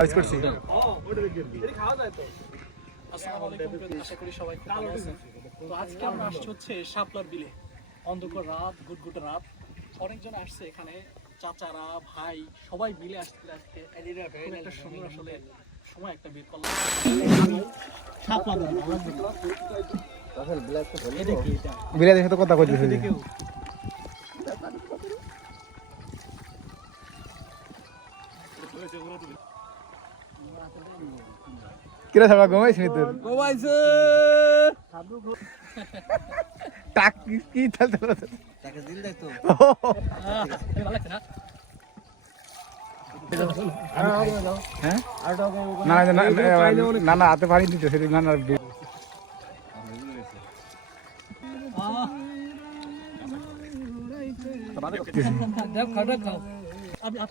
Search করছি আসসালামু আলাইকুম আশা করি সবাই খুব ভালো আছেন তো আজকে আমরা আসছি হচ্ছে শাপলার বিলে অন্ধকার রাত গুটগুটে রাত অনেকজন আসছে এখানে চাচারা ভাই সবাই মিলে আসছে আজকে খুব একটা সুন্দর আসলে সময় একটা বের করলাম বিলাদের সাথে কথা কইতেছি কেউ? কিরা সবাই ঘুমাইছিনি তোর? টাক কি- কি তাল তাল তাল। ভালো লাগছে না হ্যাঁ? না না, না না, না না হাতে পানি দিতে সেটা না না বি- আহ, আপনি আপ-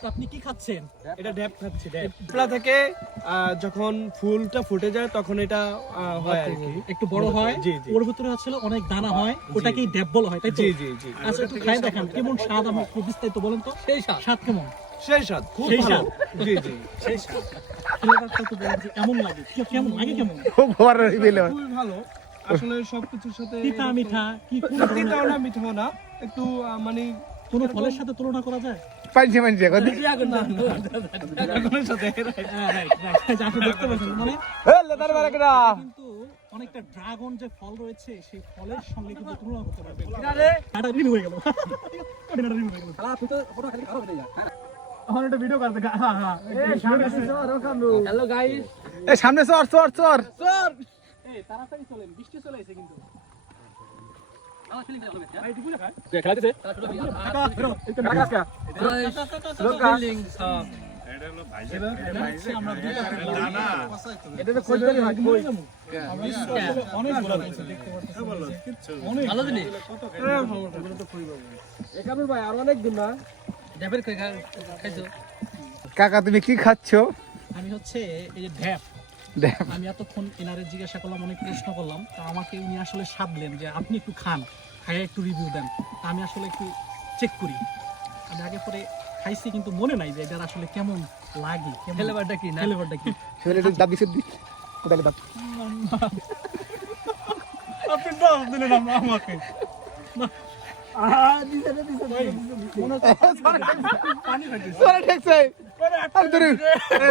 আপনি কি খাচ্ছেন? এটা ড্যাপ খাচ্ছি থেকে যখন ফুলটা ফুটে যায় তখন এটা হয় আর কি। একটু বড় হয়। ওর ভিতরে অনেক দানা হয় ওটাকেই ড্যাব বলা হয় তাই তো? জি জি জি। আচ্ছা একটু খাই দেখান কেমন স্বাদ আমার একটু বিস্তারিত বলেন তো? সেই স্বাদ। স্বাদ কেমন? সেই স্বাদ খুব ভালো। জি জি। সেই স্বাদ। লাগে কেমন লাগে? কেমন খুব ভালো। আসলে সবকিছুর সাথে তিতা মিঠা কি না, ধরনের- তিতাও না মিঠাও না। একটু মানে কোন ফলের সাথে তুলনা করা যায়? পাইছে হ্যাঁ, মানে কিন্তু অনেকটা ড্রাগন যে ফল রয়েছে সেই ফলের সঙ্গে কিন্তু তুলনা করতে পারবেন এটা রিমুভ হয়ে গেল এটা রিমুভ হয়ে গেল আমার একটা ভিডিও করতে হ্যাঁ হ্যাঁ হ্যালো গাইস এ সামনে চর চর চর এই তাড়াতাড়ি চলেন বৃষ্টি চলে এসে কিন্তু ভাই আর অনেক দিন না কাকা তুমি কি খাচ্ছ? আমি হচ্ছে এই যে দেখ আমি এতক্ষণ এনারে জিজ্ঞাসা করলাম অনেক প্রশ্ন করলাম। তো আমাকে উনি আসলে সাধলেন যে আপনি একটু খান খাইয়ে একটু রিভিউ দেন। আমি আসলে একটু চেক করি। আমি আগে পরে খাইছি কিন্তু মনে নাই যে এটার আসলে কেমন লাগে ফ্লেভারটা কি না? ফ্লেভারটা কি? একটু দাবি সুদ্ধি কোথায় দাব আপনি দাও দিলেন আমাকে। ধরে